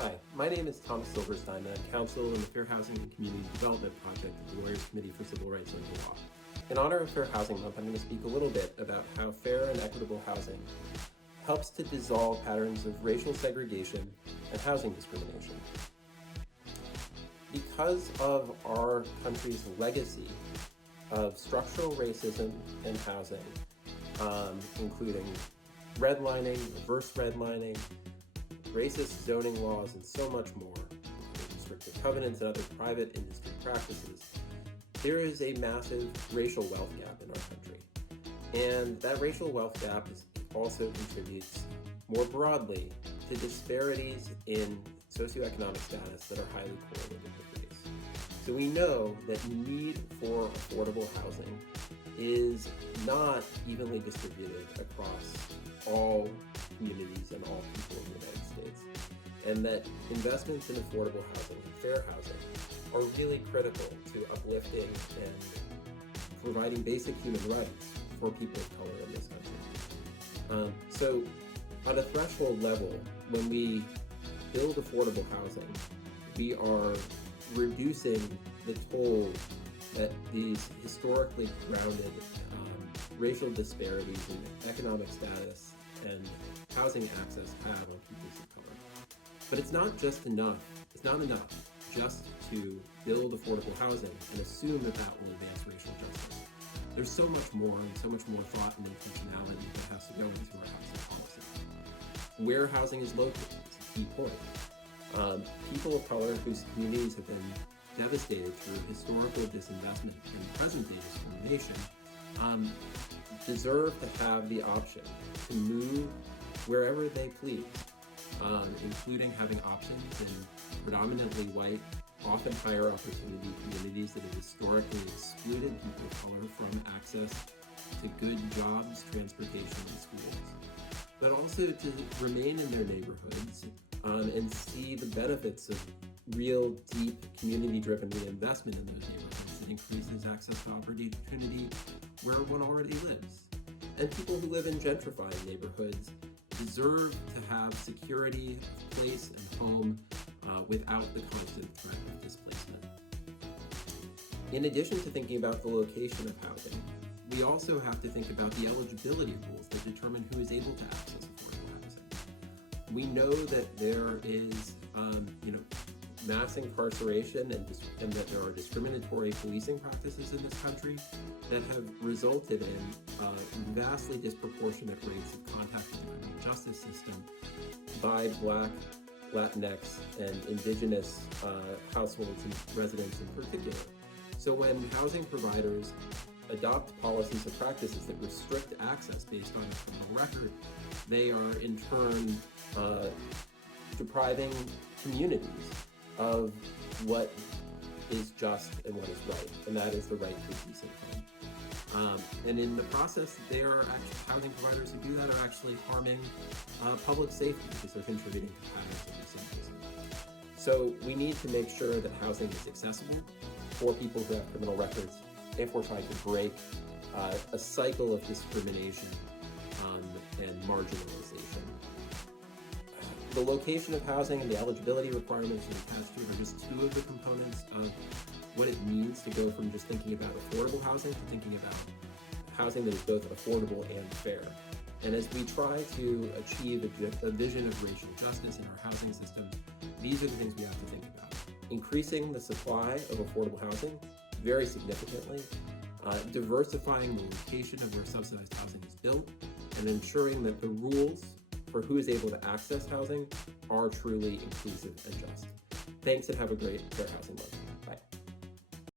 Hi, my name is Thomas Silverstein, and I'm counsel in the Fair Housing and Community Development Project of the Lawyers Committee for Civil Rights and Law. In honor of Fair Housing Month, I'm going to speak a little bit about how fair and equitable housing helps to dissolve patterns of racial segregation and housing discrimination. Because of our country's legacy of structural racism in housing, including redlining, reverse redlining, racist zoning laws, and so much more, restrictive covenants and other private industry practices, there is a massive racial wealth gap in our country. And that racial wealth gap also contributes more broadly to disparities in socioeconomic status that are highly correlated with race. So we know that need for affordable housing is not evenly distributed across all communities and all people in the United States, and that investments in affordable housing and fair housing are really critical to uplifting and providing basic human rights for people of color in this country. So at a threshold level, when we build affordable housing, we are reducing the toll that these historically grounded racial disparities in economic status and housing access have on people of color. But it's not enough just to build affordable housing and assume that that will advance racial justice. There's so much more and so much more thought and intentionality that has to go into our housing policy. Where housing is located is a key point. People of color whose communities have been devastated through historical disinvestment and present-day discrimination deserve to have the option to move wherever they please, including having options in predominantly white, often higher opportunity communities that have historically excluded people of color from access to good jobs, transportation, and schools, but also to remain in their neighborhoods and see the benefits of real, deep, community-driven reinvestment in those neighborhoods that increases access to opportunity where one already lives. And people who live in gentrifying neighborhoods deserve to have security of place and home without the constant threat of displacement. In addition to thinking about the location of housing, we also have to think about the eligibility rules that determine who is able to access affordable housing. We know that there is, mass incarceration and that there are discriminatory policing practices in this country that have resulted in vastly disproportionate rates of contact with the criminal justice system by Black, Latinx, and Indigenous households and residents in particular. So when housing providers adopt policies and practices that restrict access based on a criminal record, they are in turn depriving communities of what is just and what is right, and that is the right to a decent home. And in the process, housing providers who do that are actually harming public safety because they're contributing to patterns of recidivism. So we need to make sure that housing is accessible for people who have criminal records if we're trying to break a cycle of discrimination and marginalization. The location of housing and the eligibility requirements attached to it are just two of the components of what it means to go from just thinking about affordable housing to thinking about housing that is both affordable and fair. And as we try to achieve a vision of racial justice in our housing system, these are the things we have to think about. Increasing the supply of affordable housing very significantly, diversifying the location of where subsidized housing is built, and ensuring that the rules for who is able to access housing are truly inclusive and just. Thanks, and have a great Fair Housing Month.